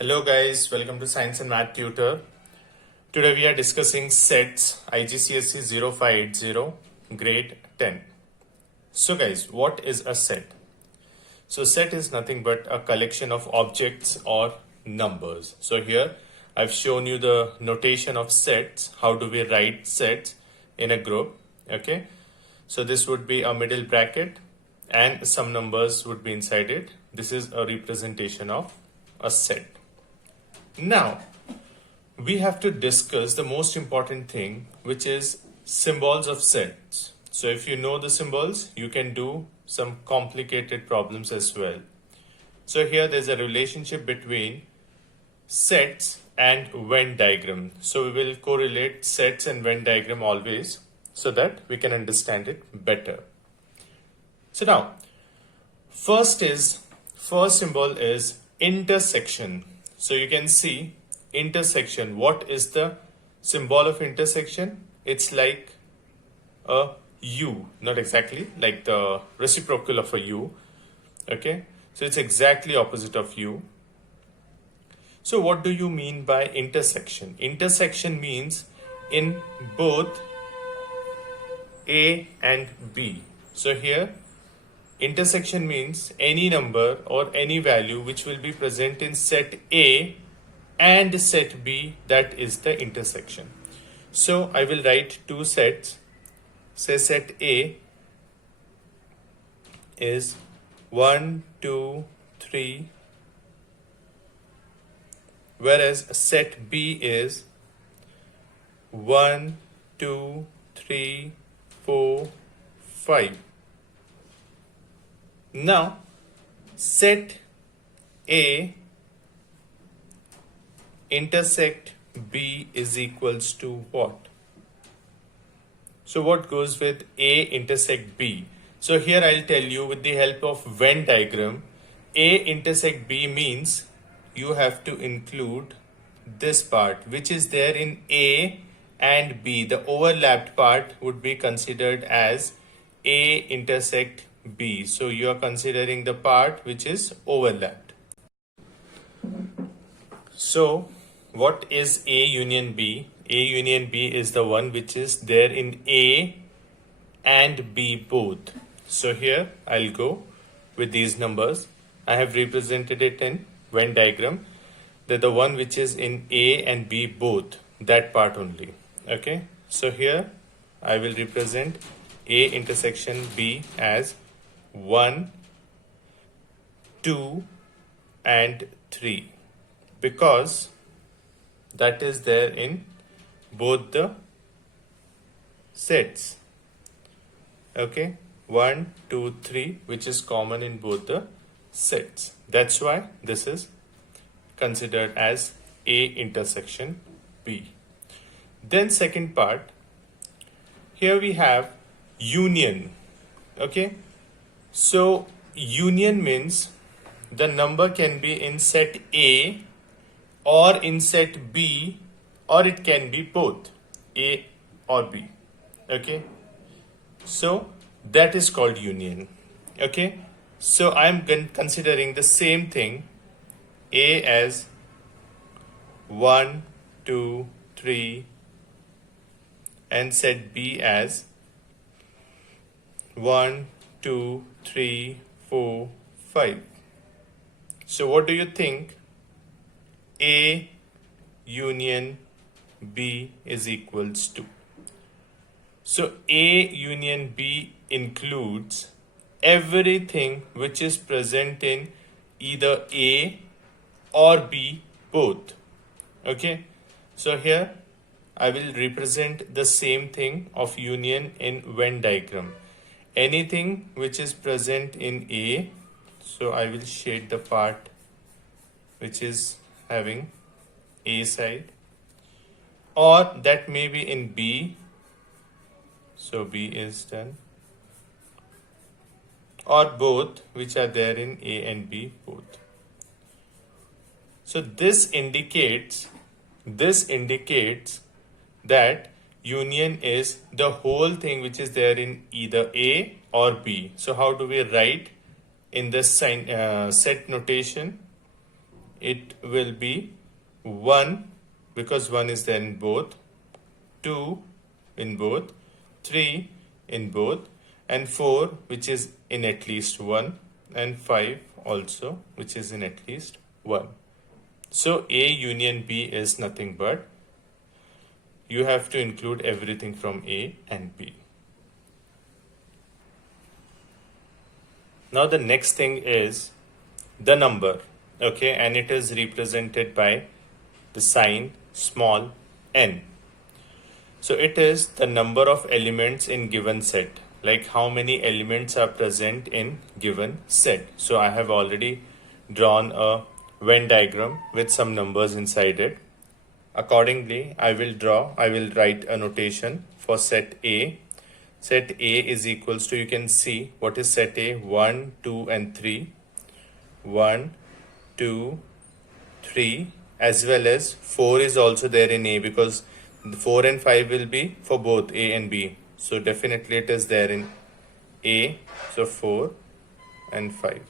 Hello guys, welcome to Science and Math Tutor. Today we are discussing sets IGCSE 0580 grade 10. So guys, what is a set? So set is nothing but a collection of objects or numbers. So here I've shown you the notation of sets. How do we write sets in a group? Okay. So this would be a middle bracket and some numbers would be inside it. This is a representation of a set. Now, we have to discuss the most important thing, which is symbols of sets. So if you know the symbols, you can do some complicated problems as well. So here there's a relationship between sets and Venn diagram. So we will correlate sets and Venn diagram always so that we can understand it better. So now, first symbol is intersection. So you can see intersection. What is the symbol of intersection? It's like a U, not exactly like the reciprocal of a U. Okay, so it's exactly opposite of U. So what do you mean by intersection? Intersection means in both A and B. So here intersection means any number or any value which will be present in set A and set B, that is the intersection. So I will write two sets. Say set A is 1, 2, 3, whereas set B is 1, 2, 3, 4, 5. Now, set A intersect B is equals to what? So what goes with A intersect B? So here I'll tell you with the help of Venn diagram, A intersect B means you have to include this part which is there in A and B. The overlapped part would be considered as A intersect B. So you are considering the part which is overlapped. So what is A union B? A union B is the one which is there in A and B both. So here I'll go with these numbers. I have represented it in Venn diagram. They're the one which is in A and B both, that part only. Okay, so here I will represent A intersection B as 1, 2 and 3 because that is there in both the sets. Okay, 1, 2, 3, which is common in both the sets. That's why this is considered as A intersection B. Then second part, here we have union. Okay, so union means the number can be in set A or in set B, or it can be both A or B. Okay, so that is called union. Okay, so I'm considering the same thing, A as 1, 2, 3 and set B as 1, 2, 3, 4, 5. So what do you think? A union B is equals to. So A union B includes everything which is present in either A or B both. Okay, so here I will represent the same thing of union in Venn diagram. Anything which is present in A, so I will shade the part which is having A side, or that may be in B, so B is done, or both which are there in A and B both. So this indicates that union is the whole thing which is there in either A or B. So how do we write in this set notation? it will be 1 because 1 is there in both, 2 in both, 3 in both, and 4 which is in at least 1, and 5 also which is in at least 1. So A union B is nothing but you have to include everything from A and B. Now the next thing is the number, okay, and it is represented by the sign small n. So it is the number of elements in given set, like how many elements are present in given set. So I have already drawn a Venn diagram with some numbers inside it. Accordingly, I will write a notation for set A. Set A is equals to, you can see what is set A, 1, 2 and 3. 1, 2, 3, as well as 4 is also there in A because 4 and 5 will be for both A and B. So definitely it is there in A, so 4 and 5.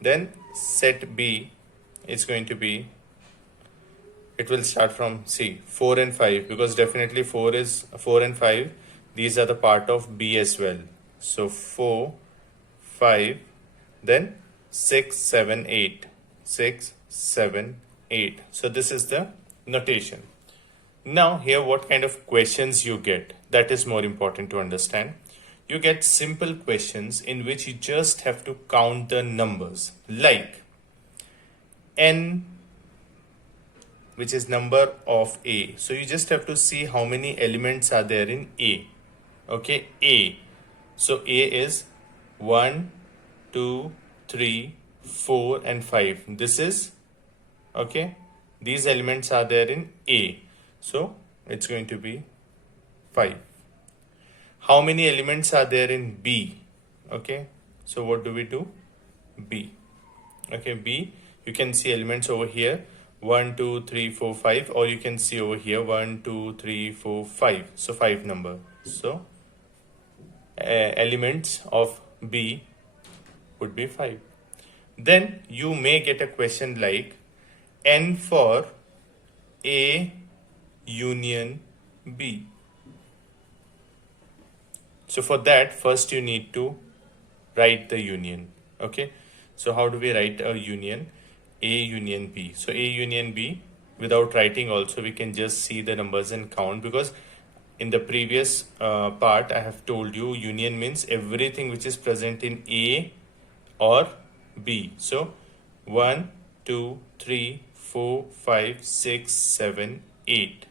Then set B is going to be, it will start from 4 and 5 because definitely 4 and 5, these are the part of B as well. So 4, 5, then 6, 7, 8. 6, 7, 8. So this is the notation. Now here what kind of questions you get, that is more important to understand. You get simple questions in which you just have to count the numbers, like n, which is number of A. So you just have to see how many elements are there in A. Okay, A. So A is 1, 2, 3, 4 and 5. This is, okay, these elements are there in A. So it's going to be 5. How many elements are there in B? Okay, so what do we do? B. Okay, B, you can see elements over here 1, 2, 3, 4, 5, or you can see over here 1, 2, 3, 4, 5. So 5 number. So elements of B would be 5. Then you may get a question like n for A union B. So for that, first you need to write the union. Okay, so how do we write a union? A union B. So A union B, without writing also, we can just see the numbers and count, because in the previous part I have told you union means everything which is present in A or B. So 1, 2, 3, 4, 5, 6, 7, 8.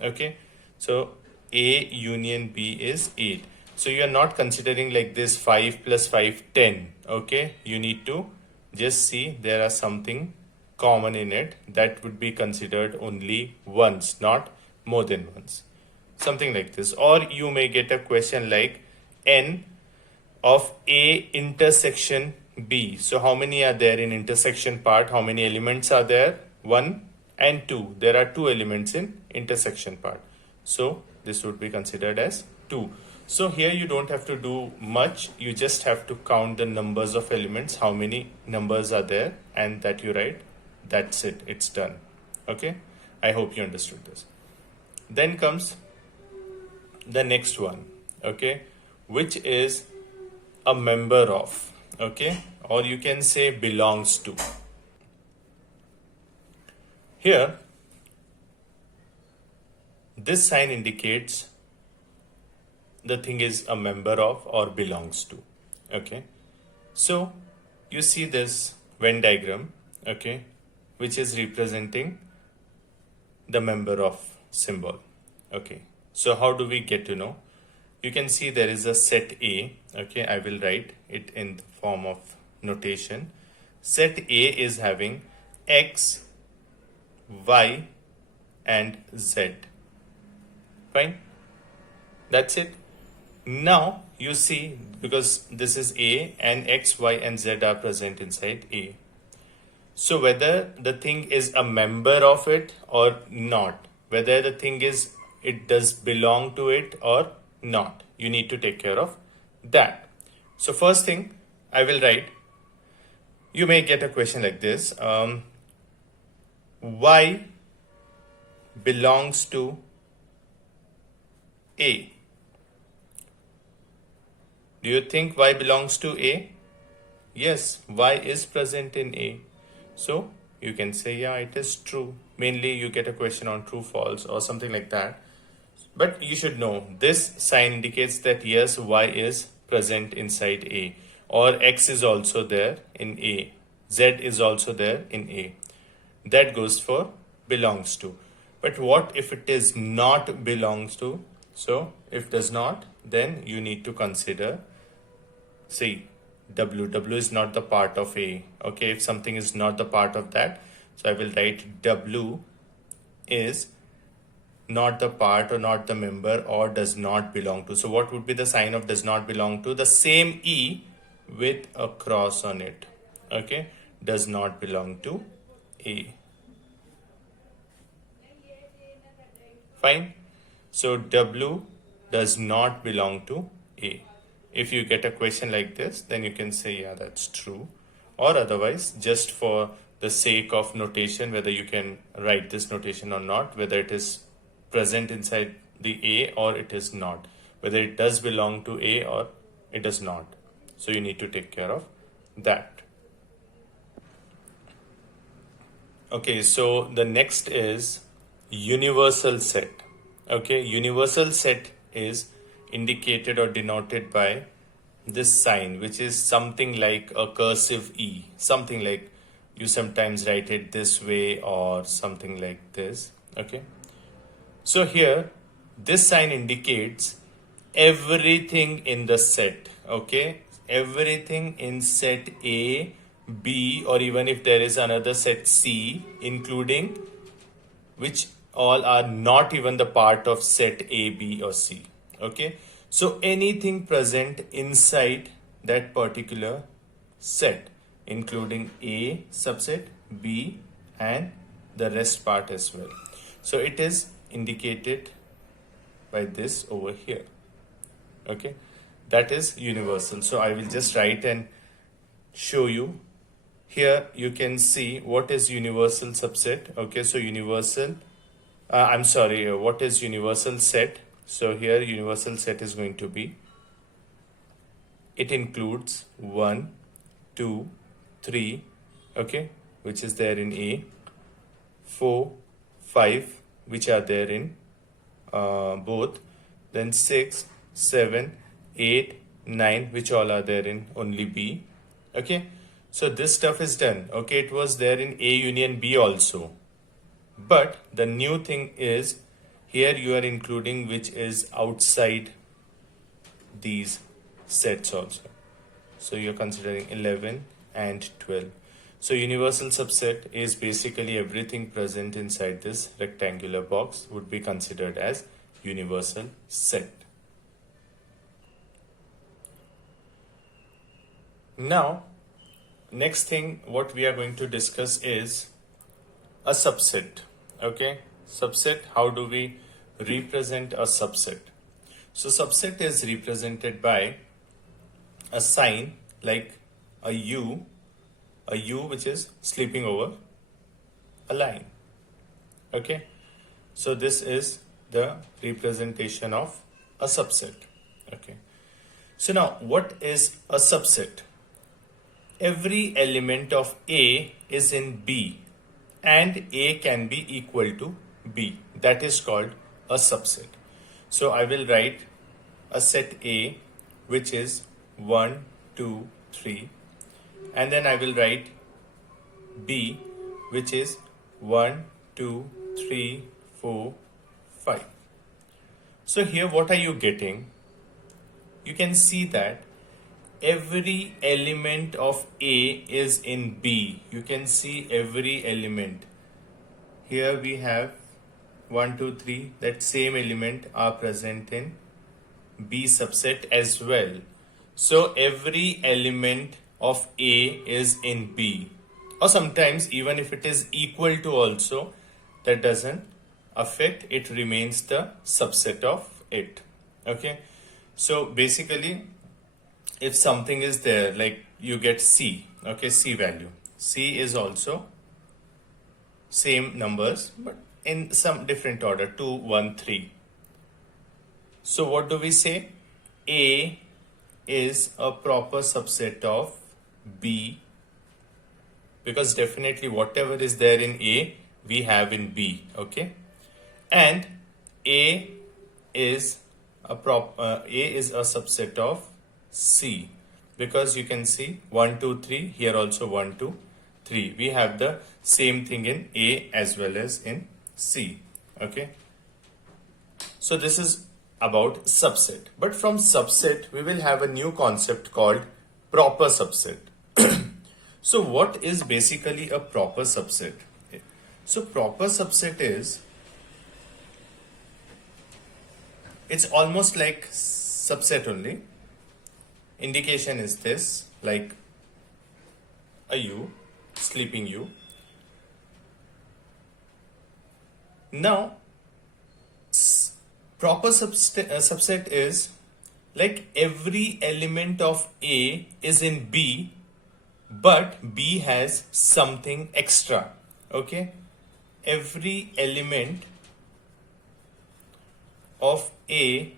Okay, so A union B is 8. So you are not considering like this 5 plus 5, 10. Okay, you need to just see there are something common in it that would be considered only once, not more than once. Something like this. Or you may get a question like n of A intersection B. So how many are there in intersection part? How many elements are there? 1 and 2. There are 2 elements in intersection part. So this would be considered as 2. So here you don't have to do much. You just have to count the numbers of elements, how many numbers are there, and that you write. That's it. It's done. Okay. I hope you understood this. Then comes the next one. Okay. Which is a member of. Okay. Or you can say belongs to. Here, this sign indicates the thing is a member of or belongs to. Okay, so you see this Venn diagram, okay, which is representing the member of symbol. Okay, so how do we get to know? You can see there is a set A. Okay, I will write it in the form of notation. Set A is having X, Y and Z. Fine, that's it. Now you see, because this is A and X, Y and Z are present inside A. So whether the thing is a member of it or not, whether the thing is, it does belong to it or not, you need to take care of that. So first thing I will write, you may get a question like this. Y belongs to A. Do you think Y belongs to A? Yes, Y is present in A. So you can say, yeah, it is true. Mainly you get a question on true, false or something like that. But you should know this sign indicates that yes, Y is present inside A, or X is also there in A. Z is also there in A. That goes for belongs to. But what if it is not belongs to? So if does not, then you need to consider, see, W is not the part of A. Okay, if something is not the part of that, so I will write W is not the part or not the member or does not belong to. So what would be the sign of does not belong to? The same E with a cross on it. Okay, does not belong to A. Fine. So W does not belong to A. If you get a question like this, then you can say, yeah, that's true. Or otherwise, just for the sake of notation, whether you can write this notation or not, whether it is present inside the A or it is not, whether it does belong to A or it does not. So you need to take care of that. Okay, so the next is universal set. Okay, universal set is indicated or denoted by this sign, which is something like a cursive E, something like you sometimes write it this way or something like this. Okay, so here this sign indicates everything in the set. Okay, everything in set A, B, or even if there is another set C, including which all are not even the part of set A, B, or C. Okay, so anything present inside that particular set, including A subset, B, and the rest part as well. So it is indicated by this over here. Okay, that is universal. So I will just write and show you. Here you can see what is universal subset. Okay, so universal, what is universal set? So here universal set is going to be, it includes 1, 2, 3, okay, which is there in A, 4, 5, which are there in both, then 6, 7, 8, 9, which all are there in only B. Okay, so this stuff is done. Okay, it was there in A union B also. But the new thing is here you are including which is outside these sets also. So you're considering 11 and 12. So universal subset is basically everything present inside this rectangular box would be considered as universal set. Now, next thing what we are going to discuss is a subset. Okay, subset, how do we represent a subset? So subset is represented by a sign like a U which is sleeping over a line. Okay, so this is the representation of a subset. Okay, so now what is a subset? Every element of A is in B and A can be equal to B. That is called a subset. So I will write a set A which is 1, 2, 3, and then I will write B which is 1, 2, 3, 4, 5. So here what are you getting? You can see that every element of A is in B. You can see every element. Here we have 1, 2, 3. That same element are present in B subset as well. So every element of A is in B. Or sometimes even if it is equal to also, that doesn't affect, it remains the subset of it. Okay. So basically, if something is there, like you get C, okay, C value. C is also same numbers but in some different order, 2, 1, 3. So what do we say? A is a proper subset of B, because definitely whatever is there in A we have in B, okay? And A is a subset of C, because you can see 1, 2, 3, here also 1, 2, 3. We have the same thing in A as well as in C, okay? So this is about subset. But from subset, we will have a new concept called proper subset. So what is basically a proper subset? So proper subset is, it's almost like subset only. Indication is this, like a U, sleeping U. Now, proper subset is like every element of A is in B, but B has something extra, okay? Every element of A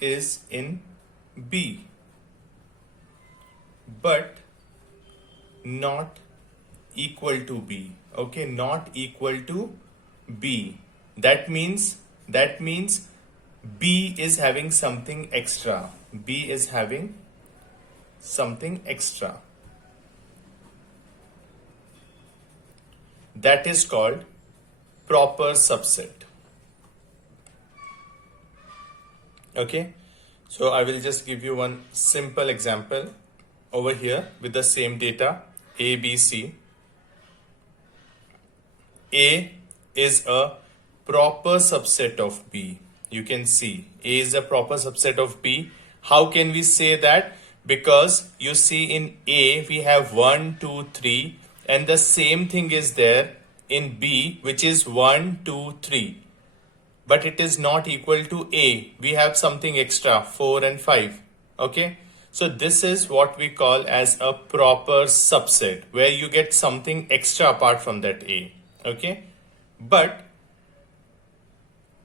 is in B, but not equal to B, okay? Not equal to B. That means B is having something extra. B is having something extra. That is called proper subset. Okay, so I will just give you one simple example over here with the same data, A, B, C. A is a proper subset of B. You can see A is a proper subset of B. How can we say that? Because you see in A we have 1, 2, 3, and the same thing is there in B, which is 1, 2, 3. But it is not equal to A. We have something extra, 4 and 5. Okay? So this is what we call as a proper subset, where you get something extra apart from that A. Okay? But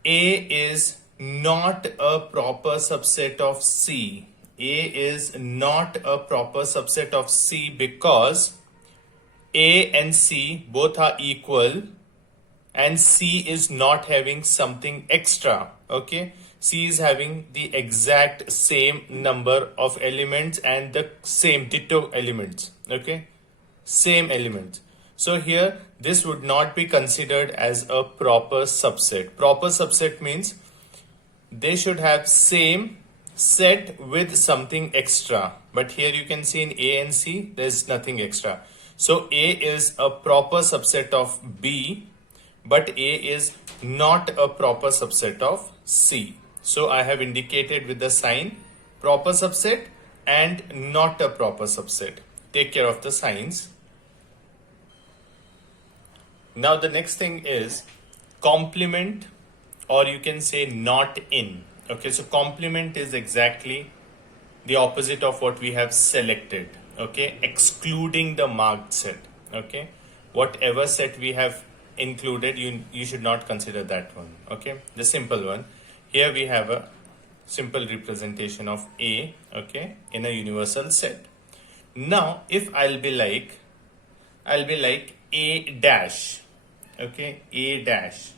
A is not a proper subset of C. A is not a proper subset of C because A and C both are equal and C is not having something extra, okay? C is having the exact same number of elements and the same ditto elements, okay? Same elements. So here, this would not be considered as a proper subset. Proper subset means they should have same set with something extra. But here you can see in A and C, there's nothing extra. So A is a proper subset of B, but A is not a proper subset of C. So I have indicated with the sign proper subset and not a proper subset. Take care of the signs. Now the next thing is complement, or you can say not in. Okay, so complement is exactly the opposite of what we have selected. Okay, excluding the marked set. Okay, whatever set we have included, you should not consider that one. Okay, the simple one. Here we have a simple representation of A, okay, in a universal set. Now if I'll be like A dash, okay, A dash,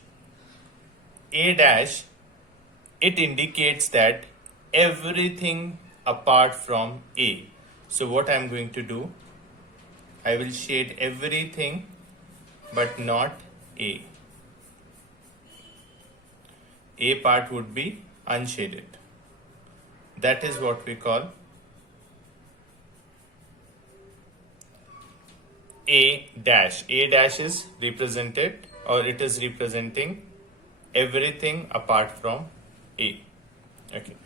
it indicates that everything apart from A. So what I'm going to do, I will shade everything but not A. A part would be unshaded. That is what we call A dash. A dash is represented, or it is representing everything apart from A. Okay.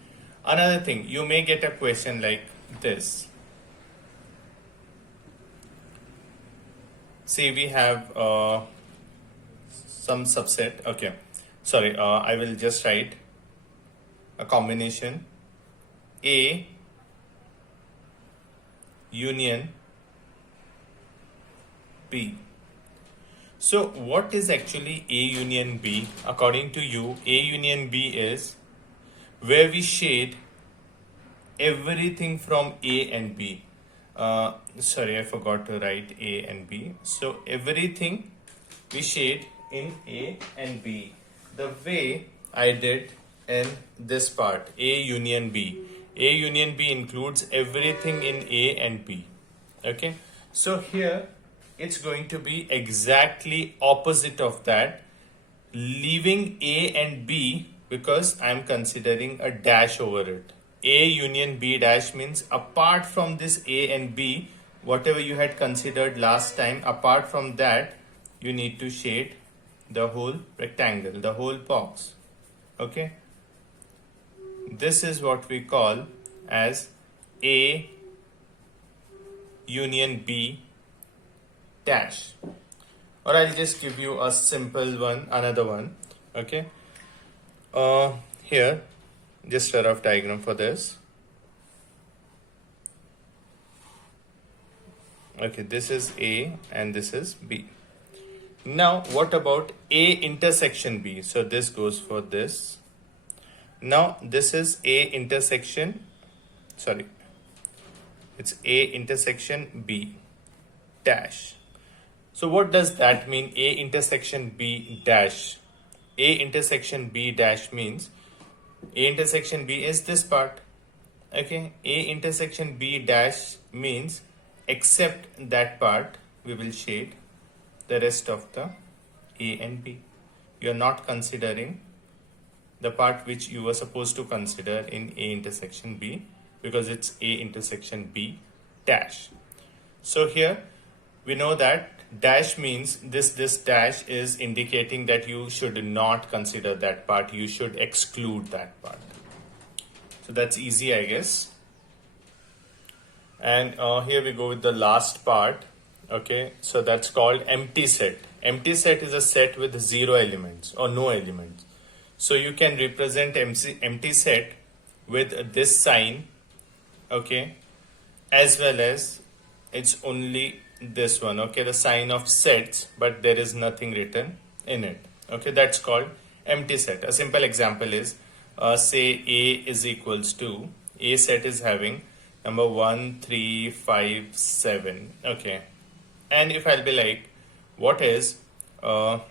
Another thing, you may get a question like this. See, we have some subset. Okay. Sorry, I will just write a combination A union B. So what is actually A union B? According to you, A union B is where we shade everything from A and B. Sorry, I forgot to write A and B. So everything we shade in A and B. The way I did in this part, A union B. A union B includes everything in A and B. Okay. So here it's going to be exactly opposite of that, leaving A and B because I'm considering a dash over it. A union B dash means apart from this A and B, whatever you had considered last time, apart from that, you need to shade the whole rectangle, the whole box. Okay. This is what we call as A union B dash. Or I'll just give you a simple one, another one. Okay. Here, just a rough diagram for this. Okay, this is A and this is B. Now, what about A intersection B? So this goes for this. Now, this is A intersection, sorry, it's A intersection B dash. So what does that mean, A intersection B dash? A intersection B dash means A intersection B is this part. Okay, A intersection B dash means except that part we will shade the rest of the A and B. You are not considering the part which you were supposed to consider in A intersection B because it's A intersection B dash. So here we know that dash means this dash is indicating that you should not consider that part, you should exclude that part. So that's easy, I guess. And here we go with the last part. Okay, so that's called empty set. Empty set is a set with zero elements or no elements. So you can represent empty set with this sign, okay, as well as it's only this one, okay, the sign of sets, but there is nothing written in it. Okay, that's called empty set. A simple example is say A is equals to, A set is having number 1, 3, 5, 7. Okay, and if I'll be like, what is 4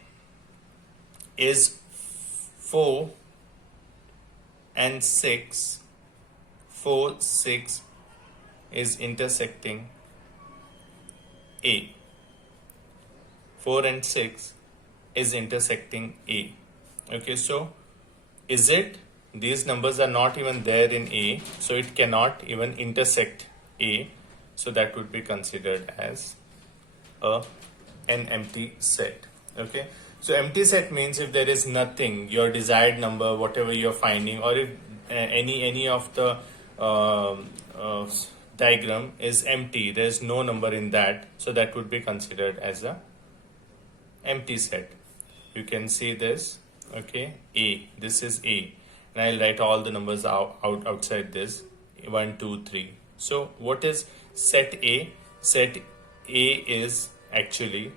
and 6, 4, 6 is intersecting A. 4 and 6 is intersecting A. Okay, so is it, these numbers are not even there in A, so it cannot even intersect A. So that would be considered as an empty set. Okay, so empty set means if there is nothing, your desired number, whatever you're finding, or if any of the diagram is empty, there's no number in that, so that would be considered as a empty set. You can see this. Okay, A, this is A, and I'll write all the numbers outside this, 1, 2, 3. So what is set A? Set A is actually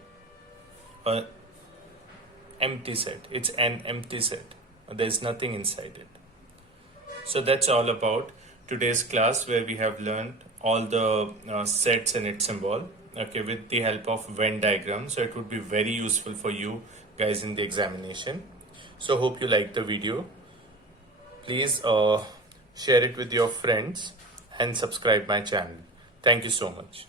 a empty set. It's an empty set. There's nothing inside it. So that's all about today's class, where we have learned all the sets and its symbol, okay, with the help of Venn diagram. So it would be very useful for you guys in the examination. So hope you like the video. Please share it with your friends and subscribe my channel. Thank you so much.